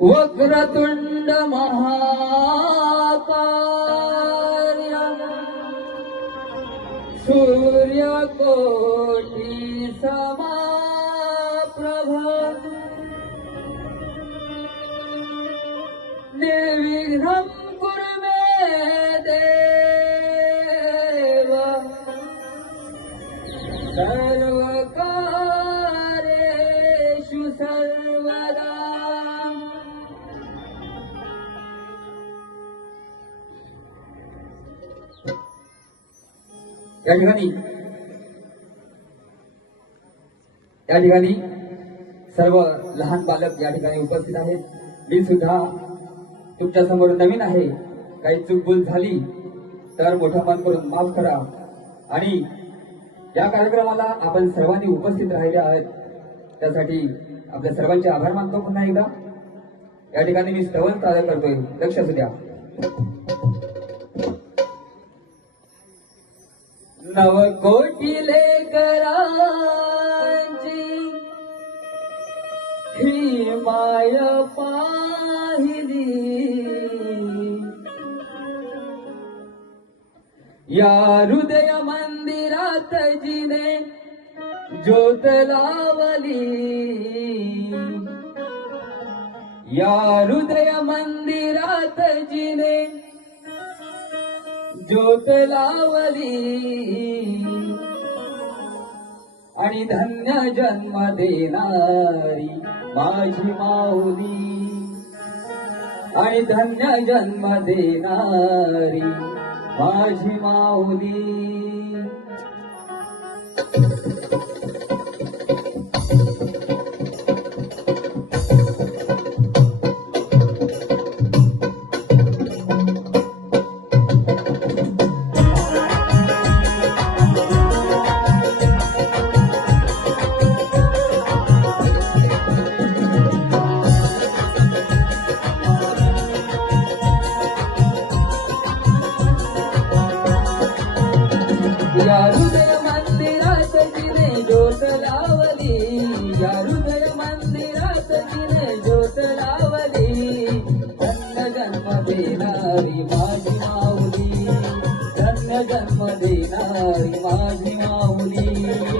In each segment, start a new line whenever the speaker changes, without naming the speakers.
વક્રતુંડ મહાકાર્ય સૂર્યકોટી સમાપ્રભ દેવી या ठिकाणी. या ठिकाणी सर्व लहान बालक या ठिकाणी उपस्थित आहेत. मी सुद्धा तुमच्यासमोर नवीन आहे. काही चूकभूल झाली तर मोठा मन करून माफ करा. आणि या कार्यक्रमाला आपण सर्वांनी उपस्थित राहिले आहेत. त्यासाठी आपल्या सर्वांचे आभार मानतो पुन्हा एकदा. या ठिकाणी मी स्तवन सादर करतोय. लक्ष असू द्या. नवकोटी लेकरांची ही माय पाहिली. या हृदय मंदिरात जिने ज्योत लावली. या हृदय मंदिरात जिने ज्योत लावली. आणि धन्य जन्म देणारी माझी माऊली. आणि धन्य जन्म देणारी माझी माऊली. या हृदय मंदिरात तिने ज्योत लावली. या हृदय मंदिरात तिने ज्योत लावली. धन्य जन्म देणारी माझी माऊली. धन्य जन्म देणारी माझी माऊली.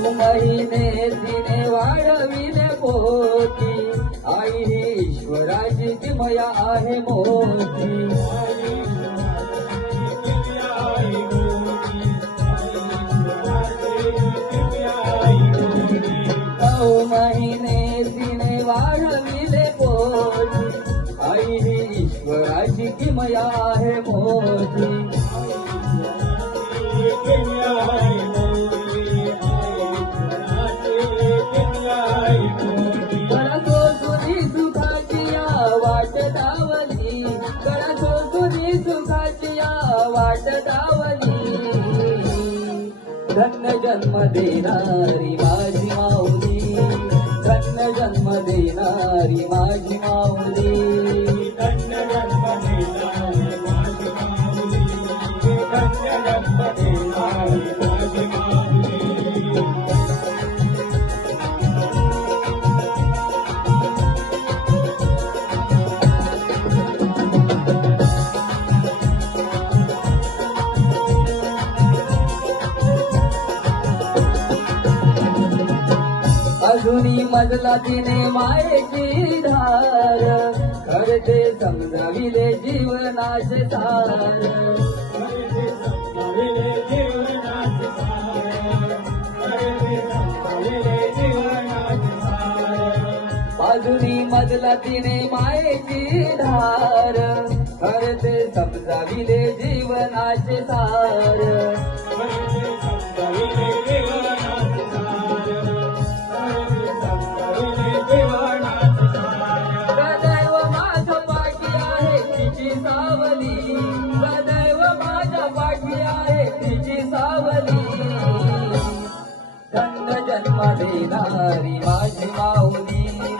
महिने तिने वाढविले पोटी आई ही ईश्वराची किमया आहे मोठी महिने तिने वाढविले पोटी आई ही ईश्वराची किमया आहे मोठी जन्म देणारी माझी माऊली. धन्य जन्म देणारी माझी माऊली. जुनी मजला तिने मायेची धार. करते समजाविले जीवनाश सार. बाजूनी मजला तिने मायेची धार. करते समजाविले जीवनाचे सार. जन्म देणारी माझी माऊली.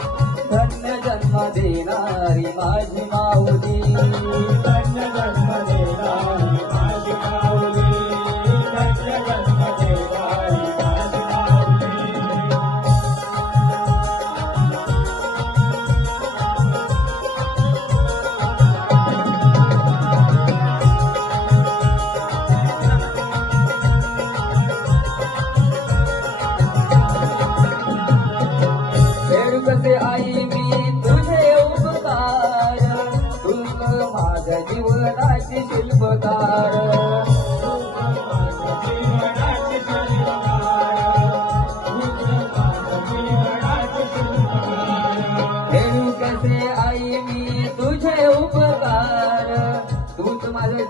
धन्य जन्म देणारी माझी माऊली. धन्य आई मी तुझे उपकार. तुझ माझ्या जीवनाची शिल्पकार.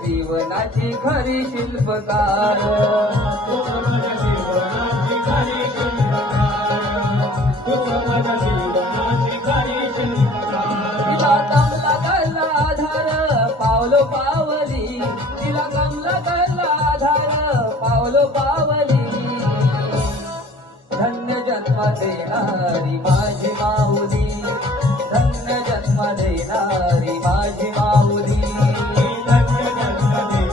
जीवनाची खरी शिल्पकार. पावलो पावली धन्य जन्म देणारी माझी माऊली.